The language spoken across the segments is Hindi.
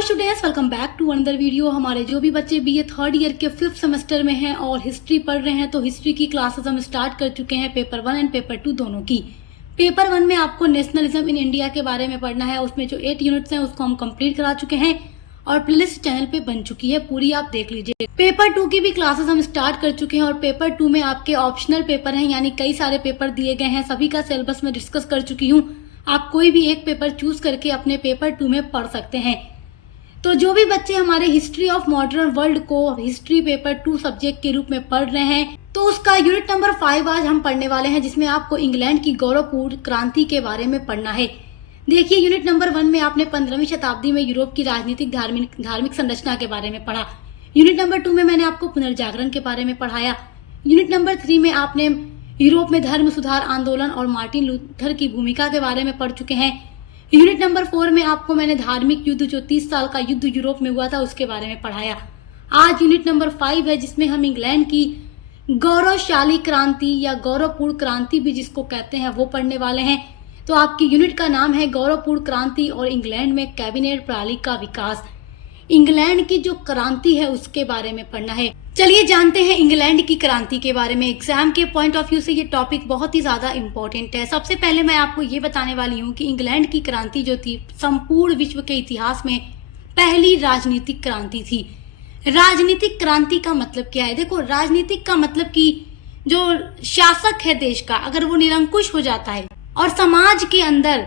Hello students, welcome back to another video. हमारे जो भी बच्चे बीए थर्ड ईयर के 5th सेमेस्टर में हैं और हिस्ट्री पढ़ रहे हैं तो हिस्ट्री की क्लासेस हम स्टार्ट कर चुके हैं, पेपर 1 एंड पेपर 2 दोनों की। पेपर 1 में आपको नेशनलिज्म इन इंडिया के बारे में पढ़ना है। उसमें जो 8 यूनिट्स हैं उसको हम कंप्लीट करा चुके हैं और प्लेलिस्ट चैनल पे बन चुकी है, पूरी आप देख लीजिए। पेपर 2 की भी क्लासेस हम स्टार्ट कर चुके हैं और पेपर 2 में आपके ऑप्शनल पेपर हैं, यानी कई सारे पेपर दिए गए हैं। सभी का सिलेबस में डिस्कस कर चुकी हूँ। आप कोई भी एक पेपर चूज करके अपने पेपर 2 में पढ़ सकते हैं। तो जो भी बच्चे हमारे हिस्ट्री ऑफ मॉडर्न वर्ल्ड को हिस्ट्री पेपर 2 सब्जेक्ट के रूप में पढ़ रहे हैं तो उसका यूनिट नंबर 5 आज हम पढ़ने वाले हैं, जिसमें आपको इंग्लैंड की गौरवपूर्ण क्रांति के बारे में पढ़ना है। देखिए, यूनिट नंबर 1 में आपने 15वीं शताब्दी में यूरोप की राजनीतिक धार्मिक संरचना के बारे में पढ़ा। यूनिट नंबर 2 में मैंने आपको पुनर्जागरण के बारे में पढ़ाया। यूनिट नंबर 3 में आपने यूरोप में धर्म सुधार आंदोलन और मार्टिन लूथर की भूमिका के बारे में पढ़ चुके हैं। यूनिट नंबर 4 में आपको मैंने धार्मिक युद्ध, जो 30 साल का युद्ध यूरोप में हुआ था, उसके बारे में पढ़ाया। आज यूनिट नंबर 5 है, जिसमें हम इंग्लैंड की गौरवशाली क्रांति या गौरवपूर्ण क्रांति भी जिसको कहते हैं वो पढ़ने वाले हैं। तो आपकी यूनिट का नाम है गौरवपूर्ण क्रांति और इंग्लैंड में कैबिनेट प्रणाली का विकास। इंग्लैंड की जो क्रांति है उसके बारे में पढ़ना है। चलिए जानते हैं इंग्लैंड की क्रांति के बारे में। एग्जाम के पॉइंट ऑफ व्यू से ये टॉपिक बहुत ही ज्यादा इंपॉर्टेंट है। सबसे पहले मैं आपको ये बताने वाली हूँ कि इंग्लैंड की क्रांति जो थी संपूर्ण विश्व के इतिहास में पहली राजनीतिक क्रांति थी। राजनीतिक क्रांति का मतलब क्या है? देखो, राजनीतिक का मतलब कि जो शासक है देश का, अगर वो निरंकुश हो जाता है और समाज के अंदर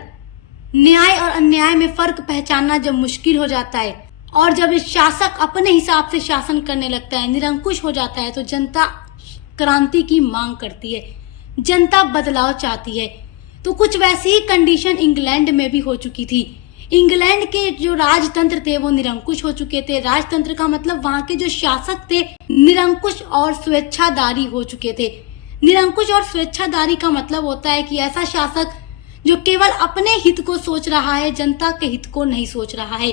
न्याय और अन्याय में फर्क पहचानना जब मुश्किल हो जाता है और जब शासक अपने हिसाब से शासन करने लगता है, निरंकुश हो जाता है, तो जनता क्रांति की मांग करती है, जनता बदलाव चाहती है। तो कुछ वैसी ही कंडीशन इंग्लैंड में भी हो चुकी थी। इंग्लैंड के जो राजतंत्र थे वो निरंकुश हो चुके थे। राजतंत्र का मतलब वहां के जो शासक थे निरंकुश और स्वेच्छाधारी हो चुके थे। निरंकुश और स्वेच्छाधारी का मतलब होता है कि ऐसा शासक जो केवल अपने हित को सोच रहा है, जनता के हित को नहीं सोच रहा है।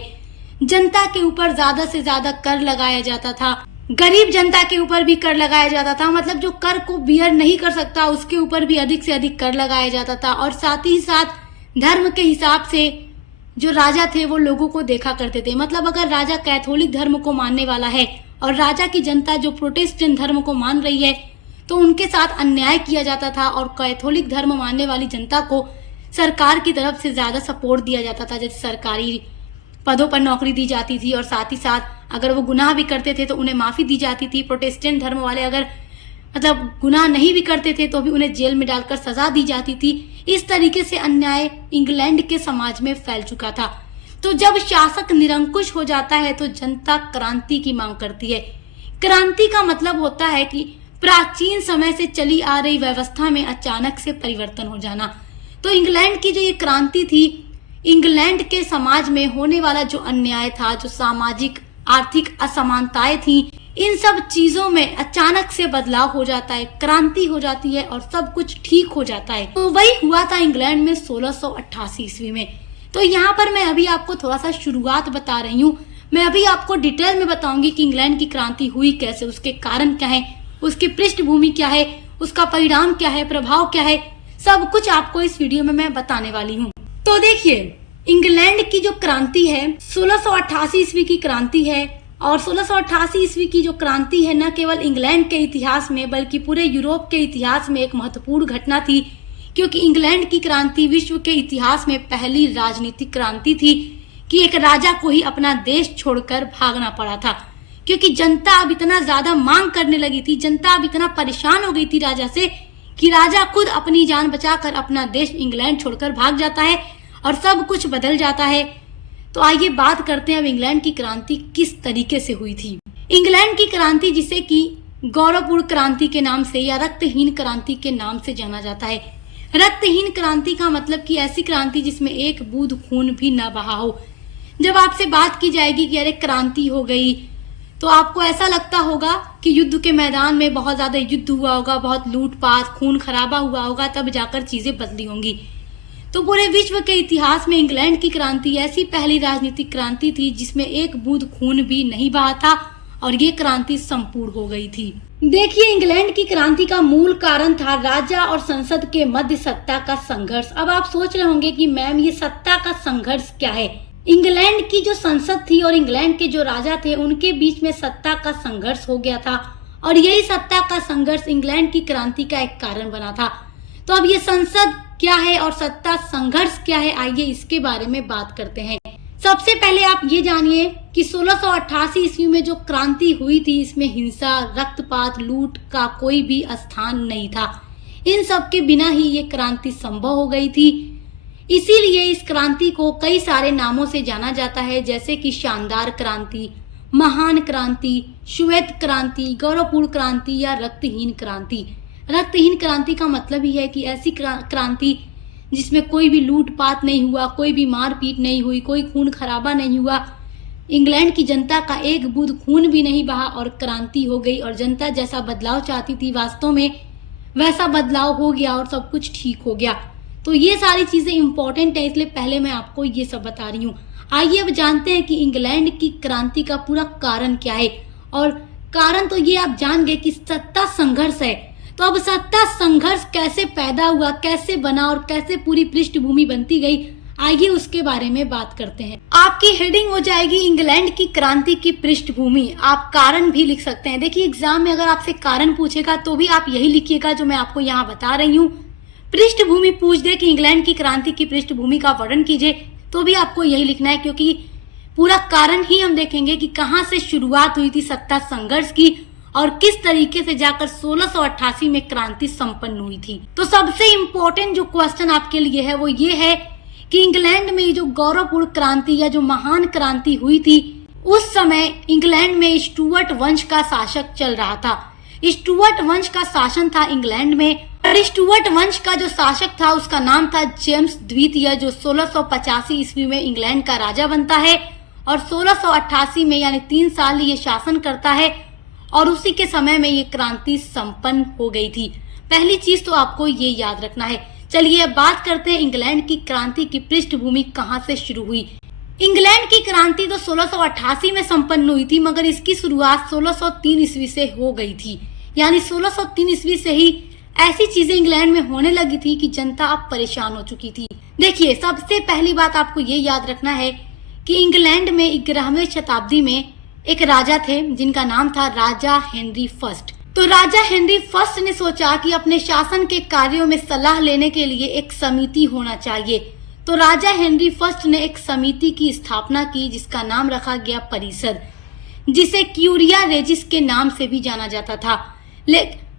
जनता के ऊपर ज्यादा से ज्यादा कर लगाया जाता था, गरीब जनता के ऊपर भी कर लगाया जाता था। मतलब जो कर को बियर नहीं कर सकता उसके ऊपर भी अधिक से अधिक कर लगाया जाता था। और साथ ही साथ धर्म के हिसाब से जो राजा थे वो लोगों को देखा करते थे। मतलब अगर राजा कैथोलिक धर्म को मानने वाला है और राजा की जनता जो प्रोटेस्टेंट धर्म को मान रही है तो उनके साथ अन्याय किया जाता था और कैथोलिक धर्म मानने वाली जनता को सरकार की तरफ से ज्यादा सपोर्ट दिया जाता था। जैसे सरकारी पदों पर नौकरी दी जाती थी और साथ ही साथ अगर वो गुनाह भी करते थे तो उन्हें माफी दी जाती थी। प्रोटेस्टेंट धर्म वाले अगर मतलब गुनाह नहीं भी करते थे तो भी उन्हें जेल में डालकर सजा दी जाती थी। इस तरीके से अन्याय इंग्लैंड के समाज में फैल चुका था। तो जब शासक निरंकुश हो जाता है तो जनता क्रांति की मांग करती है। क्रांति का मतलब होता है कि प्राचीन समय से चली आ रही व्यवस्था में अचानक से परिवर्तन हो जाना। तो इंग्लैंड की जो ये क्रांति थी, इंग्लैंड के समाज में होने वाला जो अन्याय था, जो सामाजिक आर्थिक असमानताएं थी, इन सब चीजों में अचानक से बदलाव हो जाता है, क्रांति हो जाती है और सब कुछ ठीक हो जाता है। तो वही हुआ था इंग्लैंड में 1688 ईस्वी में। तो यहाँ पर मैं अभी आपको थोड़ा सा शुरुआत बता रही हूँ। मैं अभी आपको डिटेल में बताऊंगी कि इंग्लैंड की क्रांति हुई कैसे, उसके कारण क्या है, उसकी पृष्ठभूमि क्या है, उसका परिणाम क्या है, प्रभाव क्या है, सब कुछ आपको इस वीडियो में मैं बताने वाली हूँ। तो देखिए, इंग्लैंड की जो क्रांति है 1688 ईस्वी की क्रांति है। और 1688 ईस्वी की जो क्रांति है न केवल इंग्लैंड के इतिहास में बल्कि पूरे यूरोप के इतिहास में एक महत्वपूर्ण घटना थी, क्योंकि इंग्लैंड की क्रांति विश्व के इतिहास में पहली राजनीतिक क्रांति थी कि एक राजा को ही अपना देश छोड़कर भागना पड़ा था। क्योंकि जनता अब इतना ज्यादा मांग करने लगी थी, जनता अब इतना परेशान हो गई थी राजा से कि राजा खुद अपनी जान बचाकर अपना देश इंग्लैंड छोड़कर भाग जाता है और सब कुछ बदल जाता है। तो आइए बात करते हैं अब इंग्लैंड की क्रांति किस तरीके से हुई थी। इंग्लैंड की क्रांति, जिसे कि गौरवपूर्ण क्रांति के नाम से या रक्तहीन क्रांति के नाम से जाना जाता है। रक्तहीन क्रांति का मतलब कि ऐसी क्रांति जिसमें एक बूंद खून भी न बहा हो। जब आपसे बात की जाएगी कि अरे क्रांति हो गई, तो आपको ऐसा लगता होगा कि युद्ध के मैदान में बहुत ज्यादा युद्ध हुआ होगा, बहुत लूटपाट, खून खराबा हुआ होगा, तब जाकर चीजें बदली होंगी। तो पूरे विश्व के इतिहास में इंग्लैंड की क्रांति ऐसी पहली राजनीतिक क्रांति थी जिसमें एक बूंद खून भी नहीं बहा था और ये क्रांति संपूर्ण हो गई थी। देखिए, इंग्लैंड की क्रांति का मूल कारण था राजा और संसद के मध्य सत्ता का संघर्ष। अब आप सोच रहे होंगे कि मैम ये सत्ता का संघर्ष क्या है? इंग्लैंड की जो संसद थी और इंग्लैंड के जो राजा थे उनके बीच में सत्ता का संघर्ष हो गया था और यही सत्ता का संघर्ष इंग्लैंड की क्रांति का एक कारण बना था। तो अब ये संसद क्या है और सत्ता संघर्ष क्या है, आइए इसके बारे में बात करते हैं। सबसे पहले आप ये जानिए कि 1688 ईस्वी में जो क्रांति हुई थी इसमें हिंसा, रक्तपात, लूट का कोई भी स्थान नहीं था। इन सब के बिना ही ये क्रांति संभव हो गई थी। इसीलिए इस क्रांति को कई सारे नामों से जाना जाता है, जैसे कि शानदार क्रांति, महान क्रांति, श्वेत क्रांति, गौरवपूर्ण क्रांति या रक्तहीन क्रांति। रक्तहीन क्रांति का मतलब ही है कि ऐसी क्रांति जिसमें कोई भी लूटपाट नहीं हुआ, कोई भी मारपीट नहीं हुई, कोई खून खराबा नहीं हुआ, इंग्लैंड की जनता का एक बूंद खून भी नहीं बहा और क्रांति हो गई और जनता जैसा बदलाव चाहती थी वास्तव में वैसा बदलाव हो गया और सब कुछ ठीक हो गया। तो ये सारी चीजें इंपॉर्टेंट है, इसलिए पहले मैं आपको ये सब बता रही हूँ। आइए अब जानते हैं कि इंग्लैंड की क्रांति का पूरा कारण क्या है। और कारण तो ये आप जान गए कि सत्ता संघर्ष है। तो अब सत्ता संघर्ष कैसे पैदा हुआ, कैसे बना और कैसे पूरी पृष्ठभूमि बनती गई, आइए उसके बारे में बात करते हैं। आपकी हेडिंग हो जाएगी इंग्लैंड की क्रांति की पृष्ठभूमि। आप कारण भी लिख सकते हैं। देखिए एग्जाम में अगर आपसे कारण पूछेगा तो भी आप यही लिखिएगा जो मैं आपको यहाँ बता रही हूँ। पृष्ठभूमि पूछ दे कि इंग्लैंड की क्रांति की पृष्ठभूमि का वर्णन कीजिए तो भी आपको यही लिखना है, क्योंकि पूरा कारण ही हम देखेंगे कि कहाँ से शुरुआत हुई थी सत्ता संघर्ष की और किस तरीके से जाकर 1688 में क्रांति संपन्न हुई थी। तो सबसे इम्पोर्टेंट जो क्वेश्चन आपके लिए है वो ये है कि इंग्लैंड में जो गौरवपूर्ण क्रांति या जो महान क्रांति हुई थी उस समय इंग्लैंड में स्टुअर्ट वंश का शासक चल रहा था। स्टुअर्ट वंश का शासन था इंग्लैंड में और स्टुअर्ट वंश का जो शासक था उसका नाम था जेम्स द्वितीय, जो 1685 ईस्वी में इंग्लैंड का राजा बनता है और 1688 में यानी 3 साल ये शासन करता है और उसी के समय में ये क्रांति संपन्न हो गई थी। पहली चीज तो आपको ये याद रखना है। चलिए अब बात करते हैं इंग्लैंड की क्रांति की पृष्ठभूमि कहाँ से शुरू हुई। इंग्लैंड की क्रांति तो 1688 में संपन्न हुई थी, मगर इसकी शुरुआत 1603 ईस्वी से हो गई थी। यानी 1603 ईस्वी से ही ऐसी चीजें इंग्लैंड में होने लगी थी कि जनता अब परेशान हो चुकी थी। देखिए सबसे पहली बात आपको ये याद रखना है कि इंग्लैंड में 11वीं शताब्दी में एक राजा थे जिनका नाम था राजा हेनरी फर्स्ट। तो राजा हेनरी फर्स्ट ने सोचा कि अपने शासन के कार्यों में सलाह लेने के लिए एक समिति होना चाहिए। तो राजा हेनरी फर्स्ट ने एक समिति की स्थापना की जिसका नाम रखा गया परिषद, जिसे क्यूरिया रेजिस के नाम से भी जाना जाता था।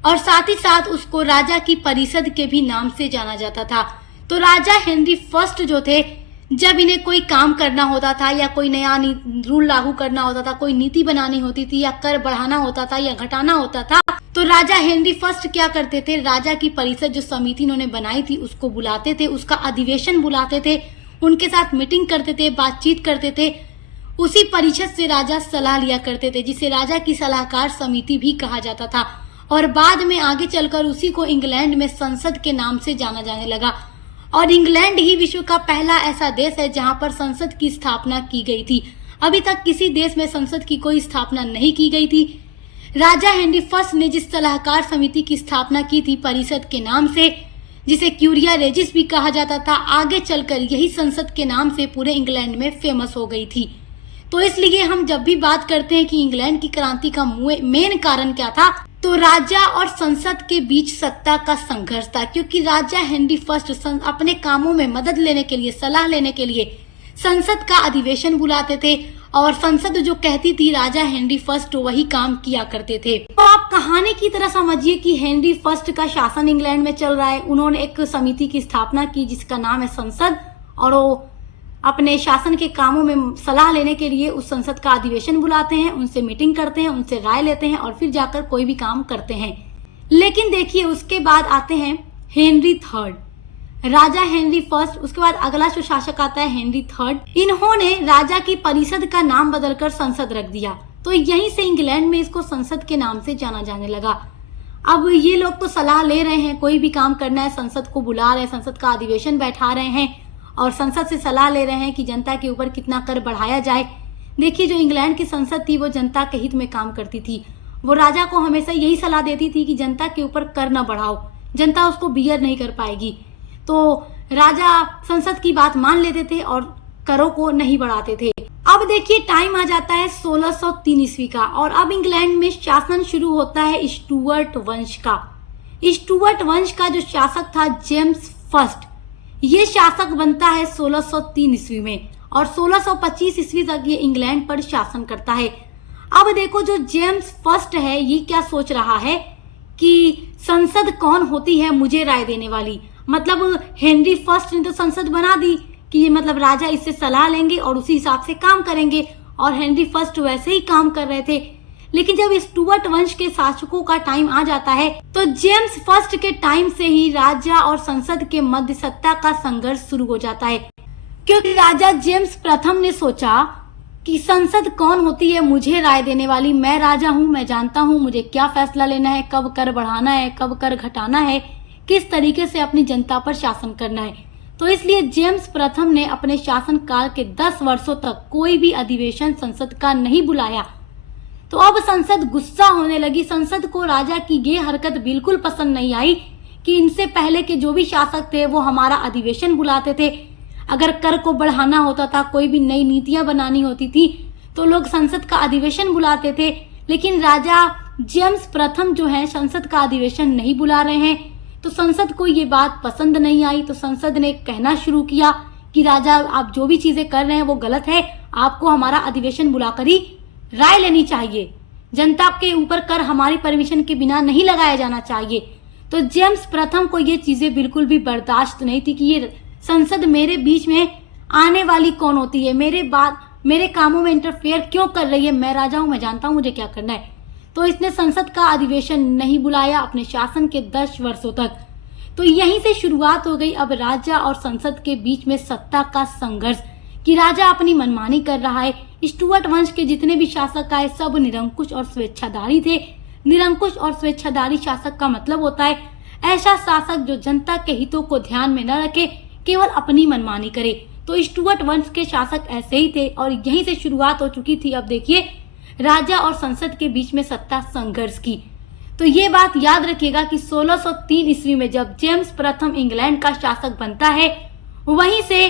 और साथ ही साथ उसको राजा की परिषद के भी नाम से जाना जाता था। तो राजा हेनरी फर्स्ट जो थे, जब इन्हें कोई काम करना होता था या कोई नया रूल लागू करना होता था, कोई नीति बनानी होती थी या कर बढ़ाना होता था या घटाना होता था, तो राजा हेनरी फर्स्ट क्या करते थे, राजा की परिषद जो समिति इन्होंने बनाई थी उसको बुलाते थे, उसका अधिवेशन बुलाते थे, उनके साथ मीटिंग करते थे, बातचीत करते थे। उसी परिषद से राजा सलाह लिया करते थे जिसे राजा की सलाहकार समिति भी कहा जाता था। और बाद में आगे चलकर उसी को इंग्लैंड में संसद के नाम से जाना जाने लगा। और इंग्लैंड ही विश्व का पहला ऐसा देश है जहां पर संसद की स्थापना की गई थी। अभी तक किसी देश में संसद की कोई स्थापना नहीं की गई थी। राजा हेनरी फर्स्ट ने जिस सलाहकार समिति की स्थापना की थी परिषद के नाम से, जिसे क्यूरिया रेजिस भी कहा जाता था, आगे चलकर यही संसद के नाम से पूरे इंग्लैंड में फेमस हो गई थी। तो इसलिए हम जब भी बात करते हैं कि इंग्लैंड की क्रांति का मेन कारण क्या था, तो राजा और संसद के बीच सत्ता का संघर्ष था। क्योंकि राजा हेनरी फर्स्ट अपने कामों में मदद लेने के लिए, सलाह लेने के लिए संसद का अधिवेशन बुलाते थे और संसद जो कहती थी राजा हेनरी फर्स्ट वही काम किया करते थे। तो आप कहानी की तरह समझिए कि हेनरी फर्स्ट का शासन इंग्लैंड में चल रहा है। उन्होंने एक समिति की स्थापना की जिसका नाम है संसद, और वो अपने शासन के कामों में सलाह लेने के लिए उस संसद का अधिवेशन बुलाते हैं, उनसे मीटिंग करते हैं, उनसे राय लेते हैं और फिर जाकर कोई भी काम करते हैं। लेकिन देखिए उसके बाद आते हैं हेनरी थर्ड, राजा हेनरी फर्स्ट, उसके बाद अगला जो शासक आता है हेनरी थर्ड। इन्होंने राजा की परिषद का नाम बदलकर संसद रख दिया। तो यहीं से इंग्लैंड में इसको संसद के नाम से जाना जाने लगा। अब ये लोग तो सलाह ले रहे हैं, कोई भी काम करना है संसद को बुला रहे हैं, संसद का अधिवेशन बैठा रहे हैं और संसद से सलाह ले रहे हैं कि जनता के ऊपर कितना कर बढ़ाया जाए। देखिए जो इंग्लैंड की संसद थी वो जनता के हित में काम करती थी। वो राजा को हमेशा यही सलाह देती थी कि जनता के ऊपर कर न बढ़ाओ, जनता उसको बियर नहीं कर पाएगी। तो राजा संसद की बात मान लेते थे और करों को नहीं बढ़ाते थे। अब देखिए टाइम आ जाता है 1603 ईस्वी का और अब इंग्लैंड में शासन शुरू होता है स्टुअर्ट वंश का। स्टुअर्ट वंश का जो शासक था जेम्स फर्स्ट, ये शासक बनता है 1603 ईस्वी में और 1625 ईस्वी तक ये इंग्लैंड पर शासन करता है। अब देखो जो जेम्स फर्स्ट है ये क्या सोच रहा है कि संसद कौन होती है मुझे राय देने वाली। मतलब हेनरी फर्स्ट ने तो संसद बना दी कि ये मतलब राजा इससे सलाह लेंगे और उसी हिसाब से काम करेंगे और हेनरी फर्स्ट वैसे ही काम कर रहे थे। लेकिन जब स्टुअर्ट वंश के शासकों का टाइम आ जाता है तो जेम्स फर्स्ट के टाइम से ही राजा और संसद के मध्य सत्ता का संघर्ष शुरू हो जाता है, क्योंकि राजा जेम्स प्रथम ने सोचा कि संसद कौन होती है मुझे राय देने वाली, मैं राजा हूँ, मैं जानता हूँ मुझे क्या फैसला लेना है, कब कर बढ़ाना है, कब कर घटाना है, किस तरीके से अपनी जनता पर शासन करना है। तो इसलिए जेम्स प्रथम ने अपने शासन काल के 10 वर्षों तक कोई भी अधिवेशन संसद का नहीं बुलाया। तो अब संसद गुस्सा होने लगी। संसद को राजा की ये हरकत बिल्कुल पसंद नहीं आई कि इनसे पहले के जो भी शासक थे वो हमारा अधिवेशन बुलाते थे। अगर कर को बढ़ाना होता था, कोई भी नई नीतियां बनानी होती थी तो लोग संसद का अधिवेशन बुलाते थे, लेकिन राजा जेम्स प्रथम जो है संसद का अधिवेशन नहीं बुला रहे हैं। तो संसद को ये बात पसंद नहीं आई। तो संसद ने कहना शुरू किया कि राजा आप जो भी चीजें कर रहे हैं वो गलत है, आपको हमारा अधिवेशन बुलाकर ही राय लेनी चाहिए, जनता के ऊपर कर हमारी परमिशन के बिना नहीं लगाया जाना चाहिए। तो जेम्स प्रथम को ये चीजें बिल्कुल भी बर्दाश्त नहीं थी कि ये संसद मेरे बीच में आने वाली कौन होती है, मेरे कामों में इंटरफेयर क्यों कर रही है, मैं राजा हूं, मैं जानता हूं मुझे क्या करना है। तो इसने संसद का अधिवेशन नहीं बुलाया अपने शासन के 10 वर्षों तक। तो यहीं से शुरुआत हो गई अब राजा और संसद के बीच में सत्ता का संघर्ष कि राजा अपनी मनमानी कर रहा है। स्टुअर्ट वंश के जितने भी शासक आए सब निरंकुश और स्वेच्छाधारी थे। निरंकुश और स्वेच्छाधारी शासक का मतलब होता है ऐसा शासक जो जनता के हितों को ध्यान में न रखे, केवल अपनी मनमानी करे। तो स्टुअर्ट वंश के शासक ऐसे ही थे और यहीं से शुरुआत हो चुकी थी अब देखिए राजा और संसद के बीच में सत्ता संघर्ष की। तो ये बात याद रखिएगा कि 1603 ईस्वी में जब जेम्स प्रथम इंग्लैंड का शासक बनता है वहीं से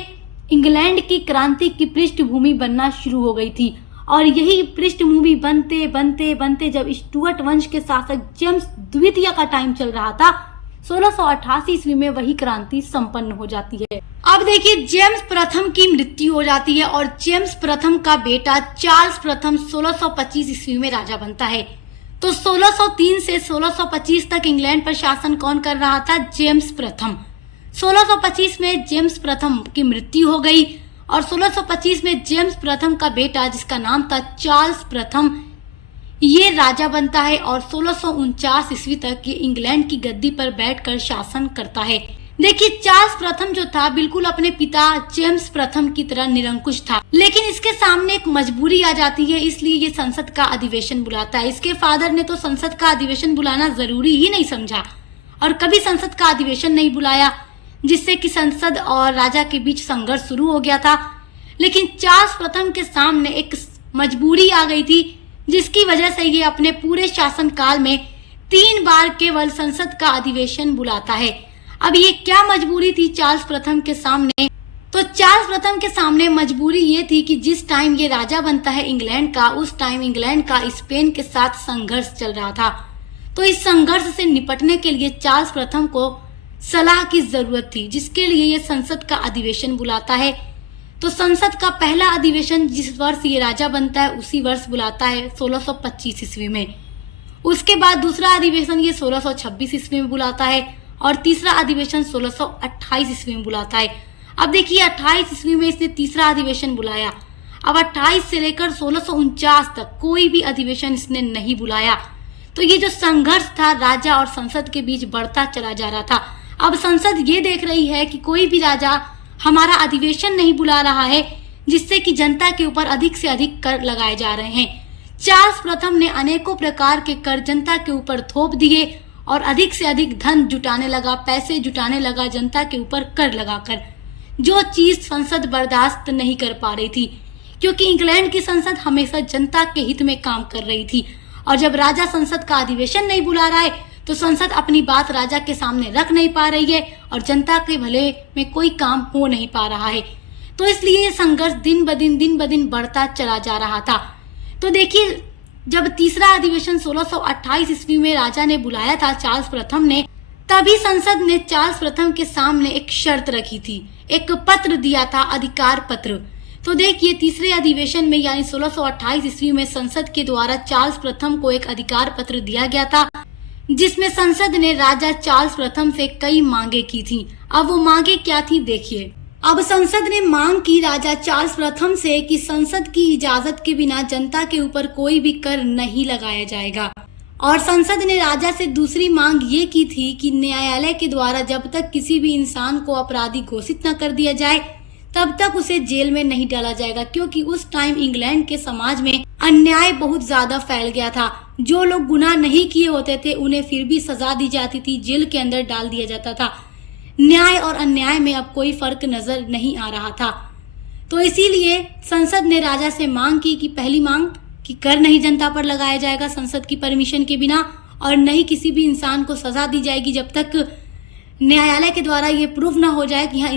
इंग्लैंड की क्रांति की पृष्ठभूमि बनना शुरू हो गई थी। और यही पृष्ठभूमि बनते बनते बनते जब स्टुअर्ट वंश के शासक जेम्स द्वितीय का टाइम चल रहा था 1688 ईस्वी में वही क्रांति संपन्न हो जाती है। अब देखिए जेम्स प्रथम की मृत्यु हो जाती है और जेम्स प्रथम का बेटा चार्ल्स प्रथम 1625 ईस्वी में राजा बनता है। तो 1603 से 1625 तक इंग्लैंड पर शासन कौन कर रहा था? जेम्स प्रथम। 1625 में जेम्स प्रथम की मृत्यु हो गई और 1625 में जेम्स प्रथम का बेटा जिसका नाम था चार्ल्स प्रथम ये राजा बनता है और 1649 ईस्वी तक ये इंग्लैंड की गद्दी पर बैठकर शासन करता है। देखिए चार्ल्स प्रथम जो था बिल्कुल अपने पिता जेम्स प्रथम की तरह निरंकुश था, लेकिन इसके सामने एक मजबूरी आ जाती है, इसलिए ये संसद का अधिवेशन बुलाता है। इसके फादर ने तो संसद का अधिवेशन बुलाना जरूरी ही नहीं समझा और कभी संसद का अधिवेशन नहीं बुलाया, जिससे कि संसद और राजा के बीच संघर्ष शुरू हो गया था। लेकिन चार्ल्स प्रथम के सामने एक मजबूरी आ गई थी जिसकी वजह से ये अपने पूरे शासन काल में 3 बार केवल संसद का अधिवेशन बुलाता है। अब ये क्या मजबूरी थी चार्ल्स प्रथम के सामने? तो चार्ल्स प्रथम के सामने मजबूरी ये थी कि जिस टाइम ये राजा बनता है इंग्लैंड का, उस टाइम इंग्लैंड का स्पेन के साथ संघर्ष चल रहा था। तो इस संघर्ष से निपटने के लिए चार्ल्स प्रथम को सलाह की जरूरत थी, जिसके लिए ये संसद का अधिवेशन बुलाता है। तो संसद का पहला अधिवेशन जिस वर्ष ये राजा बनता है उसी वर्ष बुलाता है 1625 ईस्वी में। उसके बाद दूसरा अधिवेशन ये 1626 ईस्वी में बुलाता है और तीसरा अधिवेशन 1628 ईस्वी में बुलाता है। अब देखिए 28 ईस्वी में इसने तीसरा अधिवेशन बुलाया। अब 28 से लेकर 1649 तक कोई भी अधिवेशन इसने नहीं बुलाया। तो ये जो संघर्ष था राजा और संसद के बीच बढ़ता चला जा रहा था। अब संसद ये देख रही है कि कोई भी राजा हमारा अधिवेशन नहीं बुला रहा है, जिससे कि जनता के ऊपर अधिक से अधिक कर लगाए जा रहे हैं। चार्ल्स प्रथम ने अनेकों प्रकार के कर जनता के ऊपर थोप दिए और अधिक से अधिक धन जुटाने लगा, पैसे जुटाने लगा जनता के ऊपर कर लगाकर, जो चीज संसद बर्दाश्त नहीं कर पा रही थी, क्योंकि इंग्लैंड की संसद हमेशा जनता के हित में काम कर रही थी। और जब राजा संसद का अधिवेशन नहीं बुला रहा है तो संसद अपनी बात राजा के सामने रख नहीं पा रही है और जनता के भले में कोई काम हो नहीं पा रहा है। तो इसलिए ये संघर्ष दिन ब दिन बढ़ता चला जा रहा था। तो देखिए, जब तीसरा अधिवेशन 1628 ईस्वी में राजा ने बुलाया था चार्ल्स प्रथम ने, तभी संसद ने चार्ल्स प्रथम के सामने एक शर्त रखी थी, एक पत्र दिया था, अधिकार पत्र। तो देखिए, तीसरे अधिवेशन में यानी 1628 ईस्वी में संसद के द्वारा चार्ल्स प्रथम को एक अधिकार पत्र दिया गया था, जिसमें संसद ने राजा चार्ल्स प्रथम से कई मांगे की थी। अब वो मांगे क्या थी, देखिए। अब संसद ने मांग की राजा चार्ल्स प्रथम से कि संसद की इजाजत के बिना जनता के ऊपर कोई भी कर नहीं लगाया जाएगा। और संसद ने राजा से दूसरी मांग ये की थी कि न्यायालय के द्वारा जब तक किसी भी इंसान को अपराधी घोषित न कर दिया जाए तब तक उसे जेल में नहीं डाला जाएगा, क्योंकि उस टाइम इंग्लैंड के समाज में अन्याय बहुत ज्यादा फैल गया था। जो लोग गुनाह नहीं किए होते थे उन्हें फिर भी सजा दी जाती थी, जेल के अंदर डाल दिया जाता था। न्याय और अन्याय में अब कोई फर्क नजर नहीं आ रहा था। तो इसीलिए संसद ने राजा से मांग की कि पहली मांग कि कर नहीं जनता पर लगाया जाएगा संसद की परमिशन के बिना, और नहीं किसी भी इंसान को सजा दी जाएगी जब तक न्यायालय के द्वारा ये प्रूफ ना हो जाए कि हाँ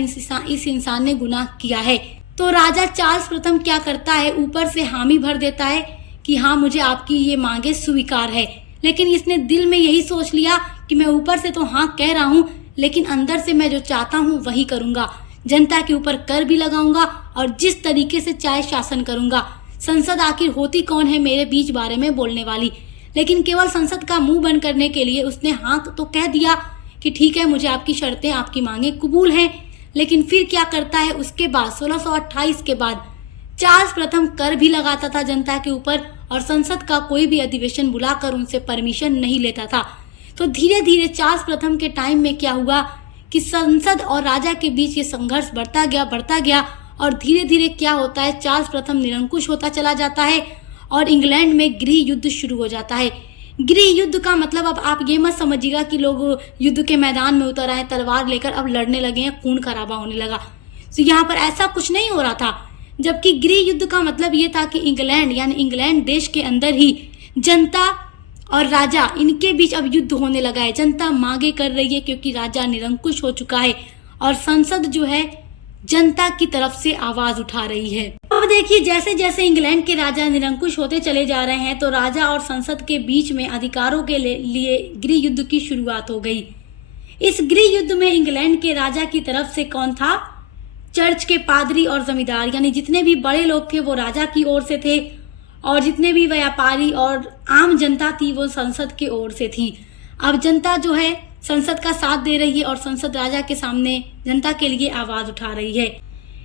इस इंसान ने गुनाह किया है। तो राजा चार्ल्स प्रथम क्या करता है, ऊपर से हामी भर देता है कि हाँ मुझे आपकी ये मांगे स्वीकार है, लेकिन इसने दिल में यही सोच लिया कि मैं ऊपर से तो हाँ कह रहा हूँ, लेकिन अंदर से मैं जो चाहता हूँ वही करूंगा। जनता के ऊपर कर भी लगाऊंगा और जिस तरीके से चाहे शासन करूंगा। संसद आखिर होती कौन है मेरे बीच बारे में बोलने वाली। लेकिन केवल संसद का मुंह बंद करने के लिए उसने हाँ तो कह दिया कि ठीक है, मुझे आपकी शर्तें, आपकी मांगे कबूल हैं। लेकिन फिर क्या करता है, उसके बाद 1628 के बाद चार्ल्स प्रथम कर भी लगाता था जनता के ऊपर, और संसद का कोई भी अधिवेशन बुलाकर उनसे परमिशन नहीं लेता था। तो धीरे धीरे चार्ल्स प्रथम के टाइम में क्या हुआ कि संसद और राजा के बीच ये संघर्ष बढ़ता गया और धीरे धीरे क्या होता है, चार्ल्स प्रथम निरंकुश होता चला जाता है और इंग्लैंड में गृह युद्ध शुरू हो जाता है। गृह युद्ध का मतलब अब आप ये मत समझिएगा कि लोग युद्ध के मैदान में उतर आए तलवार लेकर अब लड़ने लगे हैं, खून खराबा होने लगा। तो यहाँ पर ऐसा कुछ नहीं हो रहा था। जबकि गृह युद्ध का मतलब ये था कि इंग्लैंड यानी इंग्लैंड देश के अंदर ही जनता और राजा, इनके बीच अब युद्ध होने लगा है। जनता मांगे कर रही है क्योंकि राजा निरंकुश हो चुका है और संसद जो है जनता की तरफ से आवाज उठा रही है। अब देखिए, जैसे जैसे इंग्लैंड के राजा निरंकुश होते चले जा रहे हैं तो राजा और संसद के बीच में अधिकारों के लिए गृह युद्ध की शुरुआत हो गई। इस गृह युद्ध में इंग्लैंड के राजा की तरफ से कौन था, चर्च के पादरी और जमींदार, यानी जितने भी बड़े लोग थे वो राजा की ओर से थे और जितने भी व्यापारी और आम जनता थी वो संसद की ओर से थी। अब जनता जो है संसद का साथ दे रही है और संसद राजा के सामने जनता के लिए आवाज उठा रही है।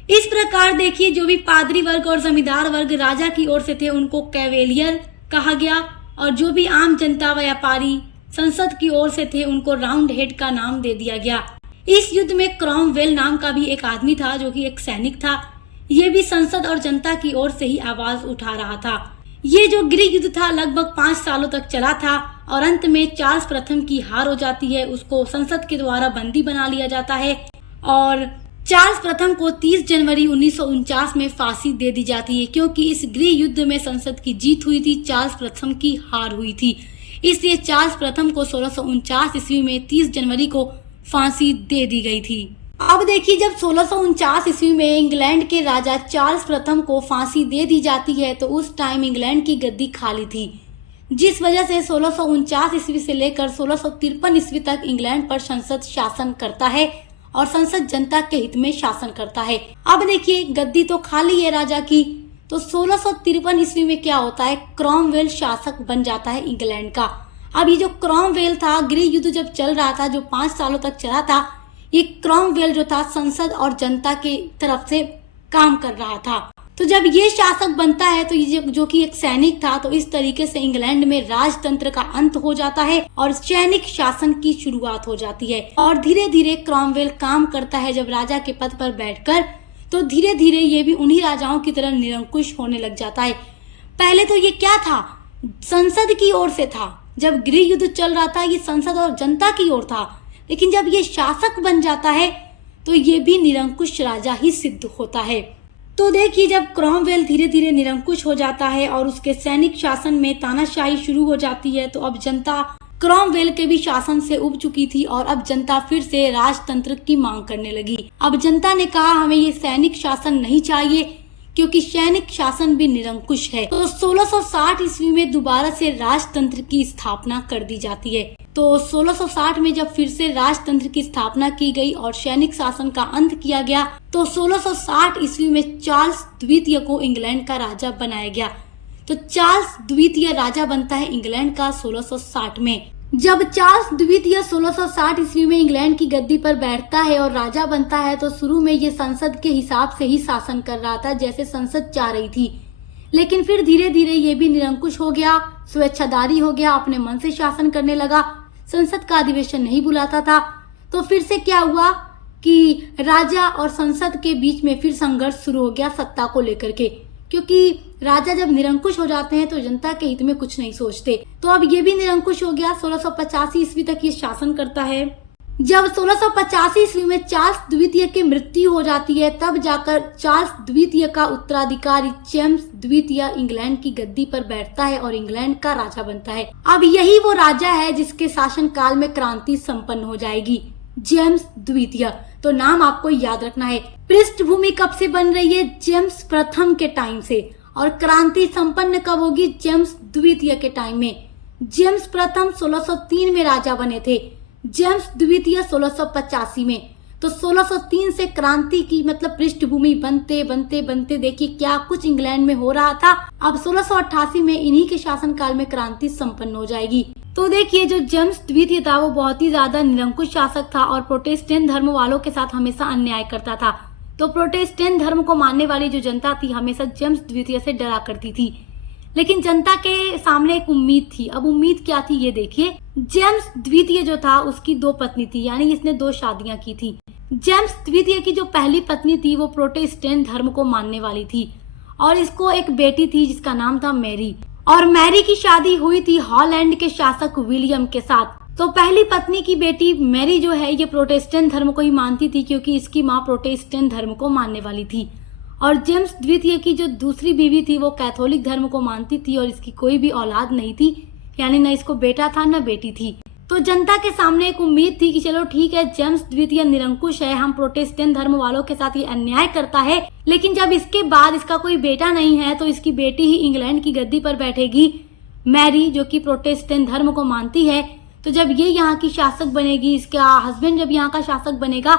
इस प्रकार देखिए, जो भी पादरी वर्ग और जमींदार वर्ग राजा की ओर से थे उनको कैवेलियर कहा गया और जो भी आम जनता व्यापारी संसद की ओर से थे उनको राउंड हेड का नाम दे दिया गया। इस युद्ध में क्रॉमवेल नाम का भी एक आदमी था जो कि एक सैनिक था। ये भी संसद और जनता की ओर से ही आवाज उठा रहा था। ये जो गृह युद्ध था लगभग 5 सालों तक चला था और अंत में चार्ल्स प्रथम की हार हो जाती है। उसको संसद के द्वारा बंदी बना लिया जाता है और चार्ल्स प्रथम को 30 जनवरी 1949 में फांसी दे दी जाती है, क्योंकि इस गृह युद्ध में संसद की जीत हुई थी, चार्ल्स प्रथम की हार हुई थी। इसलिए चार्ल्स प्रथम को 1649 ईस्वी में 30 जनवरी को फांसी दे दी गई थी। अब देखिए, जब 1649 ईस्वी में इंग्लैंड के राजा चार्ल्स प्रथम को फांसी दे दी जाती है तो उस टाइम इंग्लैंड की गद्दी खाली थी, जिस वजह से 1649 ईस्वी से लेकर 1653 ईस्वी तक इंग्लैंड पर संसद शासन करता है और संसद जनता के हित में शासन करता है। अब देखिए, गद्दी तो खाली है राजा की, तो 1653 ईस्वी में क्या होता है, क्रॉमवेल शासक बन जाता है इंग्लैंड का। अब ये जो क्रॉमवेल था, गृह युद्ध जब चल रहा था जो 5 सालों तक चला था, ये क्रॉमवेल जो था संसद और जनता के तरफ से काम कर रहा था। तो जब ये शासक बनता है तो ये जो कि एक सैनिक था, तो इस तरीके से इंग्लैंड में राजतंत्र का अंत हो जाता है और सैनिक शासन की शुरुआत हो जाती है। और धीरे धीरे क्रॉमवेल काम करता है जब राजा के पद पर बैठकर, तो धीरे धीरे ये भी उन्हीं राजाओं की तरह निरंकुश होने लग जाता है। पहले तो ये क्या था, संसद की ओर से था। जब गृह युद्ध चल रहा था ये संसद और जनता की ओर था, लेकिन जब ये शासक बन जाता है तो ये भी निरंकुश राजा ही सिद्ध होता है। तो देखिए, जब क्रॉमवेल धीरे धीरे निरंकुश हो जाता है और उसके सैनिक शासन में तानाशाही शुरू हो जाती है, तो अब जनता क्रॉमवेल के भी शासन से उब चुकी थी और अब जनता फिर से राजतंत्र की मांग करने लगी। अब जनता ने कहा हमें ये सैनिक शासन नहीं चाहिए क्योंकि सैनिक शासन भी निरंकुश है। तो 1660 ईस्वी में दोबारा से राजतंत्र की स्थापना कर दी जाती है। तो 1660 में जब फिर से राजतंत्र की स्थापना की गई और सैनिक शासन का अंत किया गया तो 1660 ईस्वी में चार्ल्स द्वितीय को इंग्लैंड का राजा बनाया गया। तो चार्ल्स द्वितीय राजा बनता है इंग्लैंड का 1660 में। जब चार्ल्स द्वितीय 1660 ईस्वी में इंग्लैंड की गद्दी पर बैठता है और राजा बनता है तो शुरू में ये संसद के हिसाब से ही शासन कर रहा था, जैसे संसद चाह रही थी। लेकिन फिर धीरे धीरे ये भी निरंकुश हो गया, स्वेच्छाधारी हो गया, अपने मन से शासन करने लगा, संसद का अधिवेशन नहीं बुलाता था। तो फिर से क्या हुआ कि राजा और संसद के बीच में फिर संघर्ष शुरू हो गया सत्ता को लेकर के, क्योंकि राजा जब निरंकुश हो जाते हैं तो जनता के हित में कुछ नहीं सोचते। तो अब ये भी निरंकुश हो गया, 1685 ईस्वी तक ये शासन करता है। जब 1685 ईस्वी में चार्ल्स द्वितीय की मृत्यु हो जाती है तब जाकर चार्ल्स द्वितीय का उत्तराधिकारी जेम्स द्वितीय इंग्लैंड की गद्दी पर बैठता है और इंग्लैंड का राजा बनता है। अब यही वो राजा है जिसके शासन काल में क्रांति संपन्न हो जाएगी, जेम्स द्वितीय। तो नाम आपको याद रखना है। पृष्ठभूमि कब से बन रही है? जेम्स प्रथम के टाइम से। और क्रांति संपन्न कब होगी? जेम्स द्वितीय के टाइम में। जेम्स प्रथम 1603 में राजा बने थे, जेम्स द्वितीय 1685 में। तो 1603 से क्रांति की मतलब पृष्ठभूमि बनते बनते बनते देखिए क्या कुछ इंग्लैंड में हो रहा था। अब 1688 में इन्हीं के शासन काल में क्रांति संपन्न हो जाएगी। तो देखिए जो जेम्स द्वितीय था वो बहुत ही ज्यादा निरंकुश शासक था और प्रोटेस्टेंट धर्म वालों के साथ हमेशा अन्याय करता था। तो प्रोटेस्टेंट धर्म को मानने वाली जो जनता थी हमेशा जेम्स द्वितीय से डरा करती थी। लेकिन जनता के सामने एक उम्मीद थी। अब उम्मीद क्या थी ये देखिए। जेम्स द्वितीय जो था उसकी 2 पत्नी थी, यानी इसने 2 शादियां की थी। जेम्स द्वितीय की जो पहली पत्नी थी वो प्रोटेस्टेंट धर्म को मानने वाली थी और इसको एक बेटी थी जिसका नाम था मैरी। और मैरी की शादी हुई थी हॉलैंड के शासक विलियम के साथ। तो पहली पत्नी की बेटी मैरी जो है ये प्रोटेस्टेंट धर्म को ही मानती थी क्योंकि इसकी माँ प्रोटेस्टेंट धर्म को मानने वाली थी। और जेम्स द्वितीय की जो दूसरी बीवी थी वो कैथोलिक धर्म को मानती थी और इसकी कोई भी औलाद नहीं थी, यानी न इसको बेटा था न बेटी थी। तो जनता के सामने एक उम्मीद थी कि चलो ठीक है, जेम्स द्वितीय निरंकुश है, हम प्रोटेस्टेंट धर्म वालों के साथ ये अन्याय करता है, लेकिन जब इसके बाद इसका कोई बेटा नहीं है तो इसकी बेटी ही इंग्लैंड की गद्दी पर बैठेगी, मैरी, जो कि प्रोटेस्टेंट धर्म को मानती है। तो जब ये यहाँ की शासक बनेगी, इसका हस्बैंड जब यहाँ का शासक बनेगा,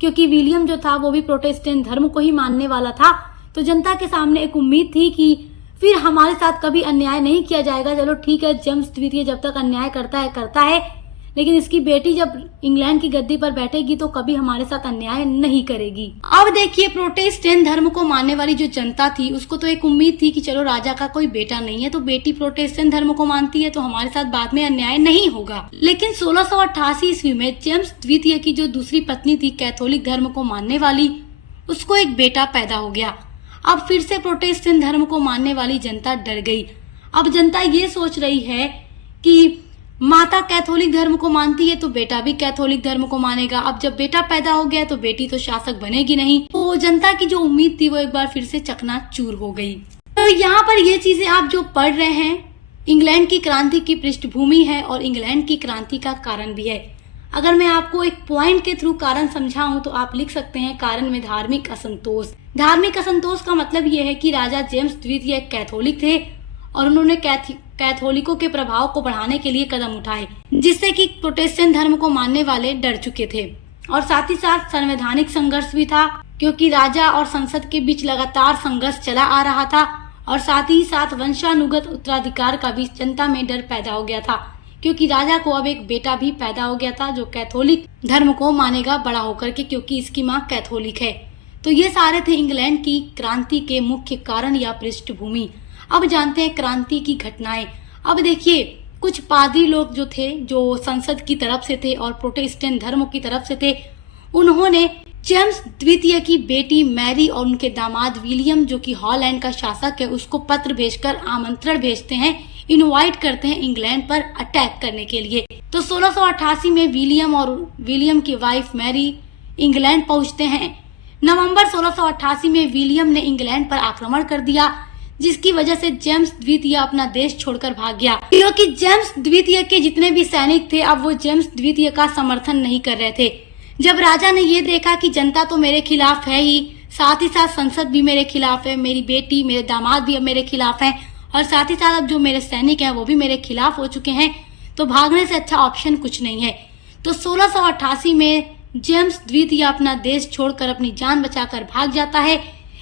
क्योंकि विलियम जो था वो भी प्रोटेस्टेंट धर्म को ही मानने वाला था, तो जनता के सामने एक उम्मीद थी कि फिर हमारे साथ कभी अन्याय नहीं किया जाएगा। चलो ठीक है, जेम्स द्वितीय जब तक अन्याय करता है, लेकिन इसकी बेटी जब इंग्लैंड की गद्दी पर बैठेगी तो कभी हमारे साथ अन्याय नहीं करेगी। अब देखिए प्रोटेस्टेंट धर्म को मानने वाली जो जनता थी उसको तो एक उम्मीद थी कि चलो राजा का कोई बेटा नहीं है तो बेटी प्रोटेस्टेंट धर्म को मानती है तो हमारे साथ बाद में अन्याय नहीं होगा। लेकिन 1688 ईस्वी में जेम्स द्वितीय की जो दूसरी पत्नी थी कैथोलिक धर्म को मानने वाली, उसको एक बेटा पैदा हो गया। अब फिर से प्रोटेस्टेंट धर्म को मानने वाली जनता डर गई। अब जनता ये सोच रही है कि माता कैथोलिक धर्म को मानती है तो बेटा भी कैथोलिक धर्म को मानेगा। अब जब बेटा पैदा हो गया तो बेटी तो शासक बनेगी नहीं। तो जनता की जो उम्मीद थी वो एक बार फिर से चकनाचूर हो गई। तो यहाँ पर ये चीजें आप जो पढ़ रहे हैं, इंग्लैंड की क्रांति की पृष्ठभूमि है और इंग्लैंड की क्रांति का कारण भी है। अगर मैं आपको एक पॉइंट के थ्रू कारण समझाऊं तो आप लिख सकते हैं कारण में धार्मिक असंतोष। धार्मिक असंतोष का मतलब ये है कि राजा जेम्स द्वितीय कैथोलिक थे और उन्होंने कैथोलिकों के प्रभाव को बढ़ाने के लिए कदम उठाए, जिससे कि प्रोटेस्टेंट धर्म को मानने वाले डर चुके थे। और साथ ही साथ संवैधानिक संघर्ष भी था क्योंकि राजा और संसद के बीच लगातार संघर्ष चला आ रहा था। और साथ ही साथ वंशानुगत उत्तराधिकार का भी जनता में डर पैदा हो गया था क्योंकि राजा को अब एक बेटा भी पैदा हो गया था जो कैथोलिक धर्म को मानेगा बड़ा होकर के, क्योंकि इसकी माँ कैथोलिक है। तो ये सारे थे इंग्लैंड की क्रांति के मुख्य कारण या पृष्ठभूमि। अब जानते हैं क्रांति की घटनाएं। अब देखिए कुछ पादरी लोग जो थे, जो संसद की तरफ से थे और प्रोटेस्टेंट धर्म की तरफ से थे, उन्होंने जेम्स द्वितीय की बेटी मैरी और उनके दामाद विलियम, जो कि हॉलैंड का शासक है, उसको पत्र भेजकर आमंत्रण भेजते हैं, इनवाइट करते हैं इंग्लैंड पर अटैक करने के लिए। तो 1688 में विलियम और विलियम की वाइफ मैरी इंग्लैंड पहुंचते हैं। नवंबर 1688 में विलियम ने इंग्लैंड पर आक्रमण कर दिया, जिसकी वजह से जेम्स द्वितीय अपना देश छोड़कर भाग गया, क्योंकि जेम्स द्वितीय के जितने भी सैनिक थे अब वो जेम्स द्वितीय का समर्थन नहीं कर रहे थे। जब राजा ने ये देखा कि जनता तो मेरे खिलाफ है ही, साथ ही साथ संसद भी मेरे खिलाफ है, मेरी बेटी मेरे दामाद भी अब मेरे खिलाफ है, और साथ ही साथ अब जो मेरे सैनिक हैं वो भी मेरे खिलाफ हो चुके हैं, तो भागने से अच्छा ऑप्शन कुछ नहीं है। तो 1688 में जेम्स द्वितीय अपना देश छोड़कर अपनी जान बचाकर भाग जाता है।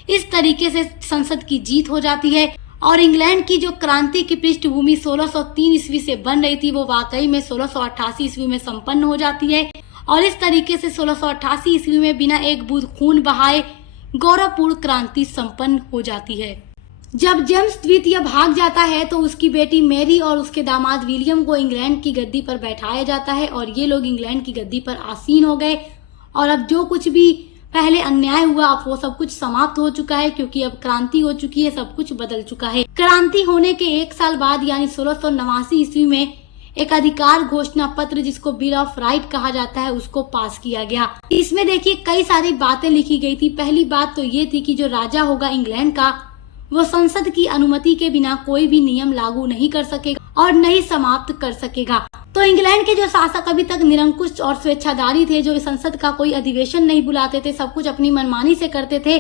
इस तरीके से संसद की जीत हो जाती है और इंग्लैंड की जो क्रांति की पृष्ठभूमि 1603 ईस्वी से बन रही थी वो वाकई में 1688 ईस्वी में संपन्न हो जाती है। और इस तरीके से 1688 ईस्वी में बिना एक बूंद खून बहाए गौरवपूर्ण क्रांति संपन्न हो जाती है। जब जेम्स द्वितीय भाग जाता है तो उसकी बेटी मैरी और उसके दामाद विलियम को इंग्लैंड की गद्दी पर बैठाया जाता है और ये लोग इंग्लैंड की गद्दी पर आसीन हो गए। और अब जो कुछ भी पहले अन्याय हुआ अब वो सब कुछ समाप्त हो चुका है, क्योंकि अब क्रांति हो चुकी है, सब कुछ बदल चुका है। क्रांति होने के 1 साल बाद यानी 1689 ईस्वी में एक अधिकार घोषणा पत्र जिसको बिल ऑफ राइट कहा जाता है उसको पास किया गया। इसमें देखिए कई सारी बातें लिखी गई थी। पहली बात तो ये थी कि जो राजा होगा इंग्लैंड का वो संसद की अनुमति के बिना कोई भी नियम लागू नहीं कर सकेगा और नहीं समाप्त कर सकेगा। तो इंग्लैंड के जो शासक अभी तक निरंकुश और स्वेच्छाधारी थे, जो संसद का कोई अधिवेशन नहीं बुलाते थे, सब कुछ अपनी मनमानी से करते थे,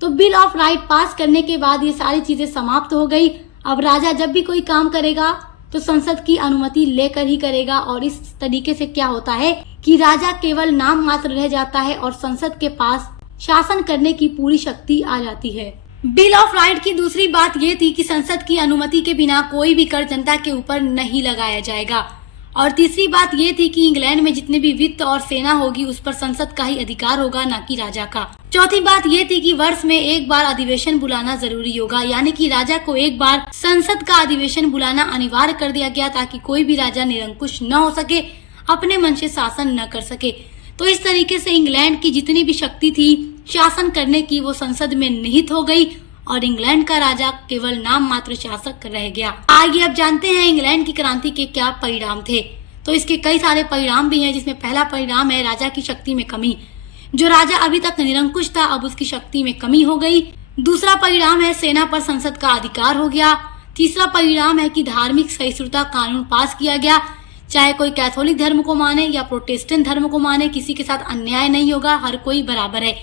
तो बिल ऑफ राइट पास करने के बाद ये सारी चीजें समाप्त हो गई। अब राजा जब भी कोई काम करेगा तो संसद की अनुमति लेकर ही करेगा और इस तरीके से क्या होता है कि राजा केवल नाम मात्र रह जाता है और संसद के पास शासन करने की पूरी शक्ति आ जाती है। बिल ऑफ राइट की दूसरी बात ये थी कि संसद की अनुमति के बिना कोई भी कर जनता के ऊपर नहीं लगाया जाएगा। और तीसरी बात ये थी कि इंग्लैंड में जितने भी वित्त और सेना होगी उस पर संसद का ही अधिकार होगा, न कि राजा का। चौथी बात ये थी कि वर्ष में एक बार अधिवेशन बुलाना जरूरी होगा, यानी कि राजा को एक बार संसद का अधिवेशन बुलाना अनिवार्य कर दिया गया ताकि कोई भी राजा निरंकुश न हो सके, अपने मन से शासन न कर सके। तो इस तरीके से इंग्लैंड की जितनी भी शक्ति थी शासन करने की वो संसद में निहित हो गई और इंग्लैंड का राजा केवल नाम मात्र शासक रह गया। आइए अब जानते हैं इंग्लैंड की क्रांति के क्या परिणाम थे। तो इसके कई सारे परिणाम भी हैं, जिसमें पहला परिणाम है राजा की शक्ति में कमी। जो राजा अभी तक निरंकुश था अब उसकी शक्ति में कमी हो गई। दूसरा परिणाम है सेना पर संसद का अधिकार हो गया। तीसरा परिणाम है कि धार्मिक सहिष्णुता कानून पास किया गया, चाहे कोई कैथोलिक धर्म को माने या प्रोटेस्टेंट धर्म को माने, किसी के साथ अन्याय नहीं होगा, हर कोई बराबर है।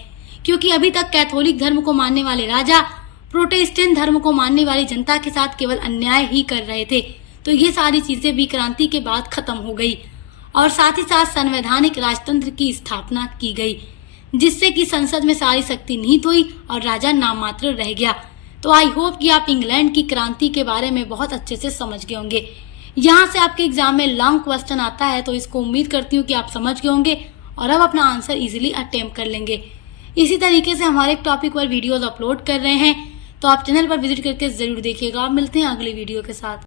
क्योंकि अभी तक कैथोलिक धर्म को मानने वाले राजा प्रोटेस्टेंट धर्म को मानने वाली जनता के साथ केवल अन्याय ही कर रहे थे। तो ये सारी चीजें भी क्रांति के बाद खत्म हो गई और साथ ही साथ संवैधानिक राजतंत्र की स्थापना की गई, जिससे कि संसद में सारी शक्ति निहित हुई और राजा नाम मात्र रह गया। तो आई होप कि आप इंग्लैंड की क्रांति के बारे में बहुत अच्छे से समझ गए होंगे। यहाँ से आपके एग्जाम में लॉन्ग क्वेश्चन आता है, तो इसको उम्मीद करती हूँ कि आप समझ गए होंगे और अब अपना आंसर इजीली अटेम्प्ट कर लेंगे। इसी तरीके से हमारे टॉपिक पर वीडियोस अपलोड कर रहे हैं, तो आप चैनल पर विजिट करके जरूर देखिएगा। मिलते हैं अगले वीडियो के साथ।